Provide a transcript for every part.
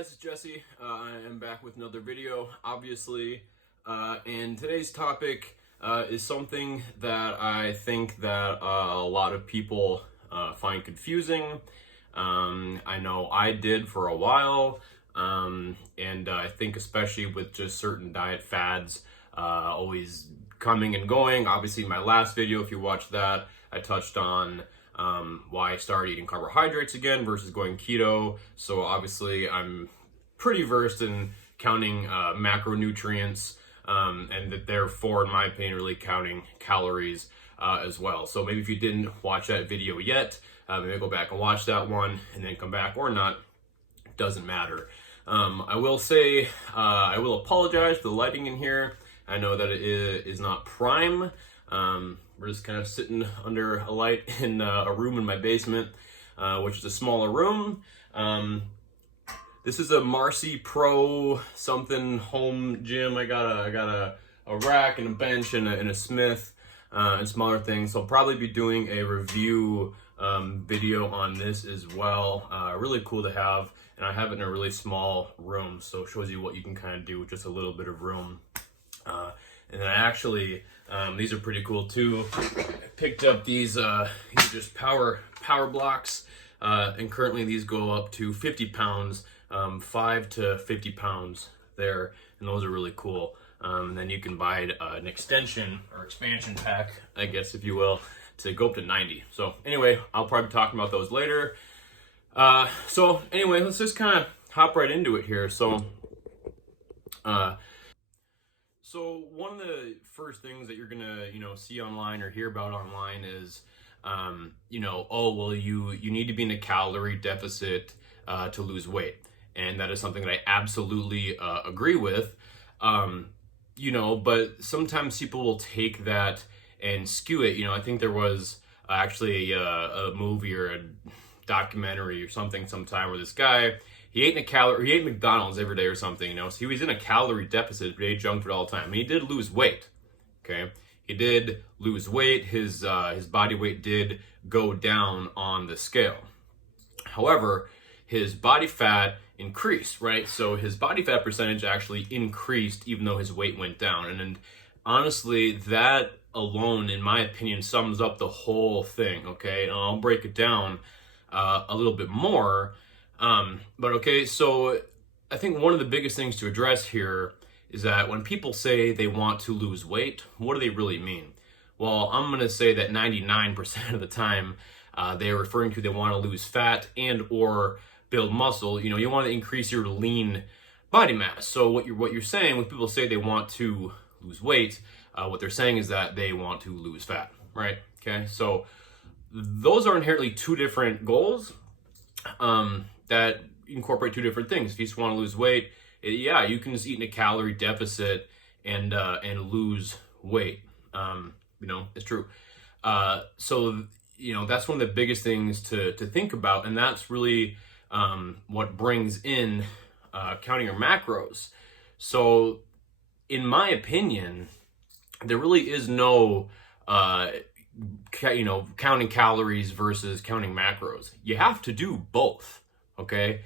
guys, it's Jesse. I am back with another video, obviously, and today's topic is something that I think that a lot of people find confusing. I know I did for a while, and I think especially with just certain diet fads always coming and going. Obviously, my last video, if you watched that, I touched on why I started eating carbohydrates again versus going keto. So obviously I'm pretty versed in counting macronutrients and that therefore, in my opinion, really counting calories as well. So maybe if you didn't watch that video yet, maybe go back and watch that one and then come back or not. Doesn't matter. I will say, I will apologize for the lighting in here. I know that it is not prime. We're just kind of sitting under a light in a room in my basement, which is a smaller room. This is a Marcy Pro something home gym. I got a rack and a bench and a Smith and some other things. So I'll probably be doing a review video on this as well. Really cool to have, and I have it in a really small room, so it shows you what you can kind of do with just a little bit of room. And then I actually, these are pretty cool too. I picked up these are just power blocks, and currently these go up to 50 pounds, 5 to 50 pounds there, and those are really cool. And then you can buy an extension or expansion pack, I guess, if you will, to go up to 90. So anyway, I'll probably be talking about those later. So anyway, let's just kind of hop right into it here. So one of the first things that you're gonna, see online or hear about online is, oh, well, you need to be in a calorie deficit to lose weight. And that is something that I absolutely agree with, but sometimes people will take that and skew it. I think there was actually a movie or a documentary or something sometime where this guy, he ate McDonald's every day or something, so he was in a calorie deficit, but he ate junk food all the time. I mean, he did lose weight, okay? He did lose weight. His body weight did go down on the scale. However, his body fat increased, right? So his body fat percentage actually increased even though his weight went down. And honestly, that alone, in my opinion, sums up the whole thing, okay? And I'll break it down a little bit more. But okay, so I think one of the biggest things to address here is that when people say they want to lose weight, what do they really mean? Well, I'm going to say that 99% of the time, they're referring to they want to lose fat and or build muscle. You want to increase your lean body mass. So what you're saying when people say they want to lose weight, what they're saying is that they want to lose fat, right? Okay, so those are inherently two different goals that incorporate two different things. If you just want to lose weight, you can just eat in a calorie deficit and lose weight. It's true. So that's one of the biggest things to think about, and that's really what brings in counting your macros. So in my opinion, there really is no counting calories versus counting macros. You have to do both, okay?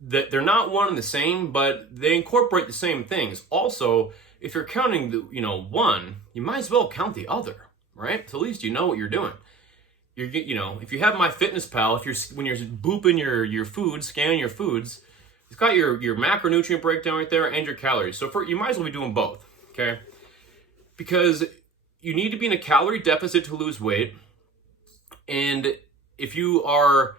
They're not one and the same, but they incorporate the same things. Also, if you're counting one, you might as well count the other, right? So at least you know what you're doing. If you have MyFitnessPal, when you're booping your foods, scanning your foods, it's got your macronutrient breakdown right there and your calories. So you might as well be doing both, okay? Because you need to be in a calorie deficit to lose weight. And if you are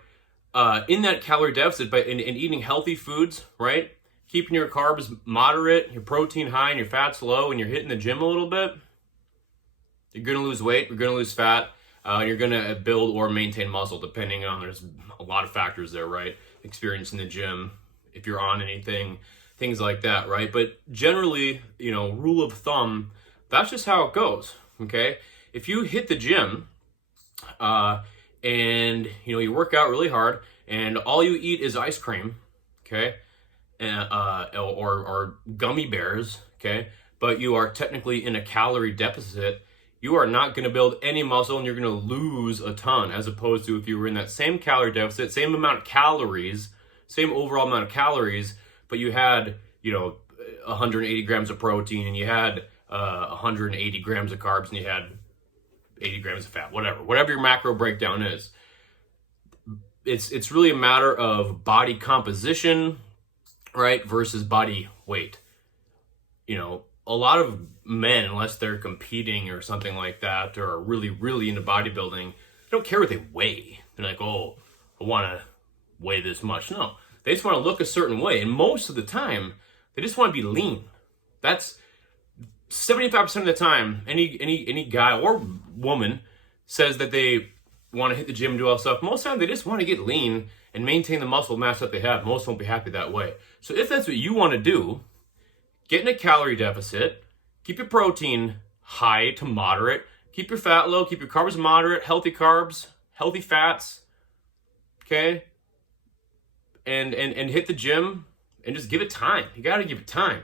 in that calorie deficit and eating healthy foods, right? Keeping your carbs moderate, your protein high, and your fats low, and you're hitting the gym a little bit, you're going to lose weight, you're going to lose fat, you're going to build or maintain muscle, depending on, there's a lot of factors there, right? Experience in the gym, if you're on anything, things like that, right? But generally, rule of thumb, that's just how it goes, okay? If you hit the gym, and you work out really hard and all you eat is ice cream, okay, and or gummy bears, okay, but you are technically in a calorie deficit, you are not going to build any muscle and you're going to lose a ton, as opposed to if you were in that same calorie deficit, same amount of calories, same overall amount of calories, but you had, 180 grams of protein, and you had 180 grams of carbs, and you had 80 grams of fat, whatever your macro breakdown is. It's really a matter of body composition, right, versus body weight. A lot of men, unless they're competing or something like that, or are really, really into bodybuilding, they don't care what they weigh. They're like, oh, I want to weigh this much. No, they just want to look a certain way. And most of the time, they just want to be lean. That's 75% of the time, any guy or woman says that they want to hit the gym and do all that stuff. Most of the time, they just want to get lean and maintain the muscle mass that they have. Most won't be happy that way. So if that's what you want to do, get in a calorie deficit, keep your protein high to moderate, keep your fat low, keep your carbs moderate, healthy carbs, healthy fats, okay? And hit the gym and just give it time. You got to give it time.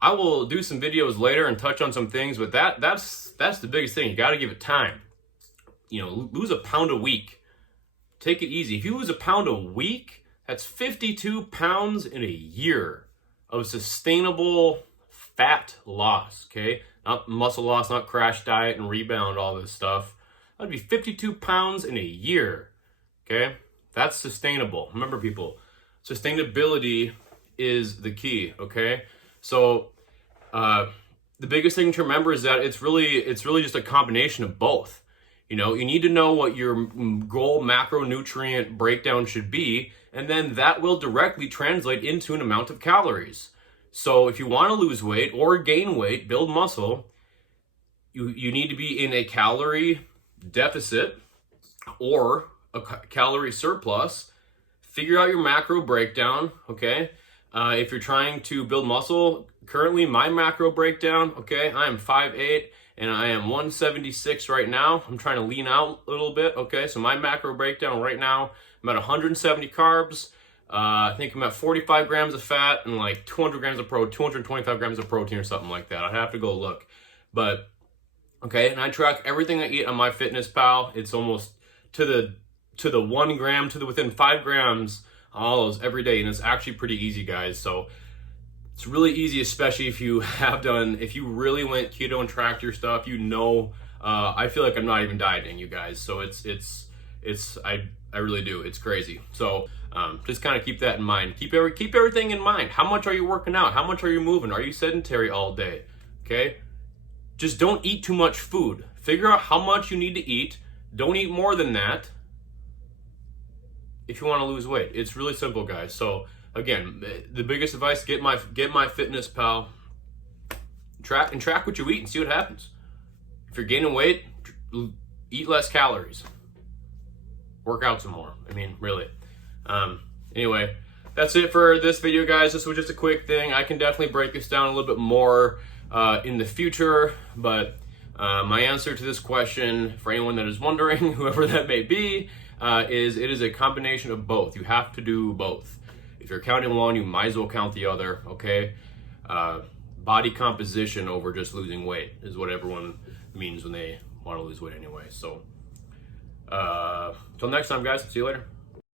I will do some videos later and touch on some things, but that's the biggest thing. You got to give it time. Lose a pound a week. Take it easy. If you lose a pound a week, that's 52 pounds in a year of sustainable fat loss, okay? Not muscle loss, not crash diet and rebound, all this stuff. That'd be 52 pounds in a year, okay? That's sustainable. Remember, people, sustainability is the key, okay? So the biggest thing to remember is that it's really just a combination of both. You need to know what your goal macronutrient breakdown should be, and then that will directly translate into an amount of calories. So if you want to lose weight or gain weight, build muscle, you need to be in a calorie deficit or a calorie surplus. Figure out your macro breakdown, okay? If you're trying to build muscle, currently my macro breakdown, okay, I am 5'8", and I am 176 right now. I'm trying to lean out a little bit, okay? So my macro breakdown right now, I'm at 170 carbs. I think I'm at 45 grams of fat and like 225 grams of protein or something like that. I'd have to go look. But, okay, and I track everything I eat on MyFitnessPal. It's almost to the 1 gram, within 5 grams, all those every day. And it's actually pretty easy, guys. So it's really easy, especially if you really went keto and tracked your stuff, I feel like I'm not even dieting, you guys. So I really do. It's crazy. So just kind of keep that in mind. Keep everything in mind. How much are you working out? How much are you moving? Are you sedentary all day? Okay? Just don't eat too much food. Figure out how much you need to eat. Don't eat more than that if you want to lose weight. It's really simple, guys. So again, the biggest advice, get MyFitnessPal. Track what you eat and see what happens. If you're gaining weight, eat less calories. Work out some more. I mean, really. Anyway, that's it for this video, guys. This was just a quick thing. I can definitely break this down a little bit more in the future, but my answer to this question, for anyone that is wondering, whoever that may be, is it is a combination of both. You have to do both. If you're counting one, you might as well count the other, okay? Body composition over just losing weight is what everyone means when they want to lose weight anyway. So, till next time, guys. See you later.